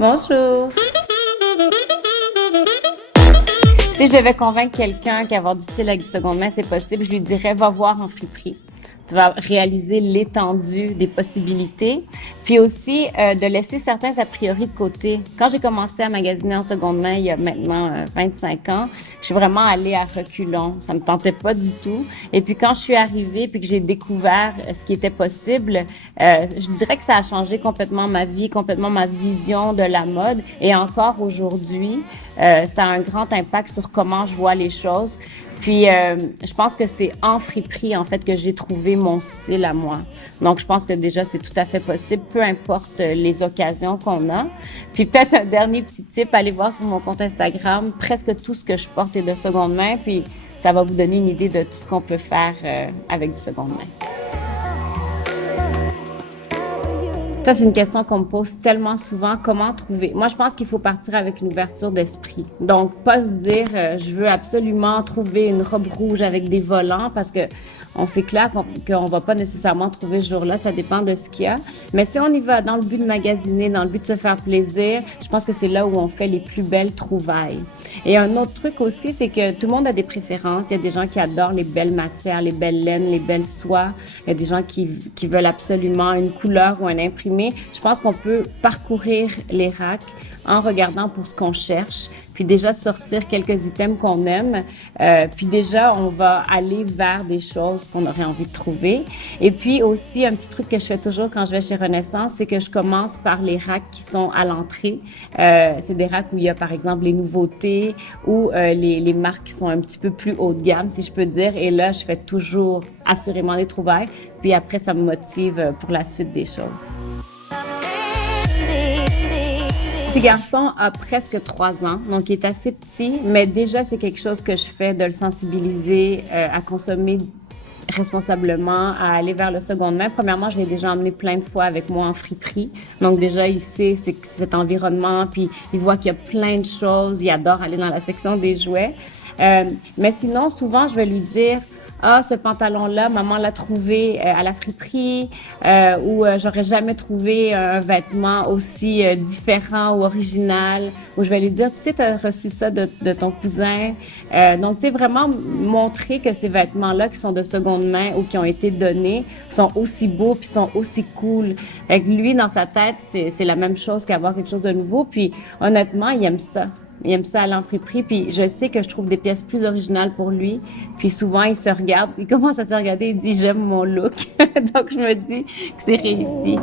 Bonjour. Si je devais convaincre quelqu'un qu'avoir du style avec du seconde main, c'est possible, je lui dirais, va voir en friperie. Tu vas réaliser l'étendue des possibilités. Puis aussi, de laisser certains a priori de côté. Quand j'ai commencé à magasiner en seconde main, il y a maintenant 25 ans, je suis vraiment allée à reculons. Ça me tentait pas du tout. Et puis quand je suis arrivée, puis que j'ai découvert ce qui était possible, je dirais que ça a changé complètement ma vie, complètement ma vision de la mode. Et encore aujourd'hui, ça a un grand impact sur comment je vois les choses. Puis, je pense que c'est en friperie, en fait, que j'ai trouvé mon style à moi. Donc, je pense que déjà, c'est tout à fait possible, peu importe les occasions qu'on a. Puis, peut-être un dernier petit tip, allez voir sur mon compte Instagram. Presque tout ce que je porte est de seconde main. Puis, ça va vous donner une idée de tout ce qu'on peut faire avec du seconde main. Ça, c'est une question qu'on me pose tellement souvent. Comment trouver? Moi, je pense qu'il faut partir avec une ouverture d'esprit. Donc, pas se dire, je veux absolument trouver une robe rouge avec des volants parce que on sait clair qu'on va pas nécessairement trouver ce jour-là. Ça dépend de ce qu'il y a. Mais si on y va dans le but de magasiner, dans le but de se faire plaisir, je pense que c'est là où on fait les plus belles trouvailles. Et un autre truc aussi, c'est que tout le monde a des préférences. Il y a des gens qui adorent les belles matières, les belles laines, les belles soies. Il y a des gens qui veulent absolument une couleur ou un imprimé. Je pense qu'on peut parcourir les racks en regardant pour ce qu'on cherche, puis déjà sortir quelques items qu'on aime, puis déjà on va aller vers des choses qu'on aurait envie de trouver. Et puis aussi un petit truc que je fais toujours quand je vais chez Renaissance, c'est que je commence par les racks qui sont à l'entrée. C'est des racks où il y a par exemple les nouveautés ou les marques qui sont un petit peu plus haut de gamme, si je peux dire. Et là, je fais toujours assurément des trouvailles. Puis après, ça me motive pour la suite des choses. Petit garçon a presque 3 ans, donc il est assez petit, mais déjà c'est quelque chose que je fais de le sensibiliser à consommer responsablement, à aller vers le seconde main. Premièrement, je l'ai déjà emmené plein de fois avec moi en friperie. Donc déjà, il sait cet environnement, puis il voit qu'il y a plein de choses. Il adore aller dans la section des jouets. Mais sinon, souvent, je vais lui dire, ah, ce pantalon-là, maman l'a trouvé à la friperie, ou j'aurais jamais trouvé un vêtement aussi différent ou original, ou je vais lui dire, tu sais, t'as reçu ça de ton cousin. Donc, tu sais, vraiment montrer que ces vêtements-là qui sont de seconde main ou qui ont été donnés sont aussi beaux puis sont aussi cool. Fait que lui, dans sa tête, c'est la même chose qu'avoir quelque chose de nouveau. Puis, honnêtement, il aime ça. Il aime ça aller en friperie, puis je sais que je trouve des pièces plus originales pour lui. Puis souvent, il se regarde, il commence à se regarder, il dit « j'aime mon look ». Donc, je me dis que c'est réussi.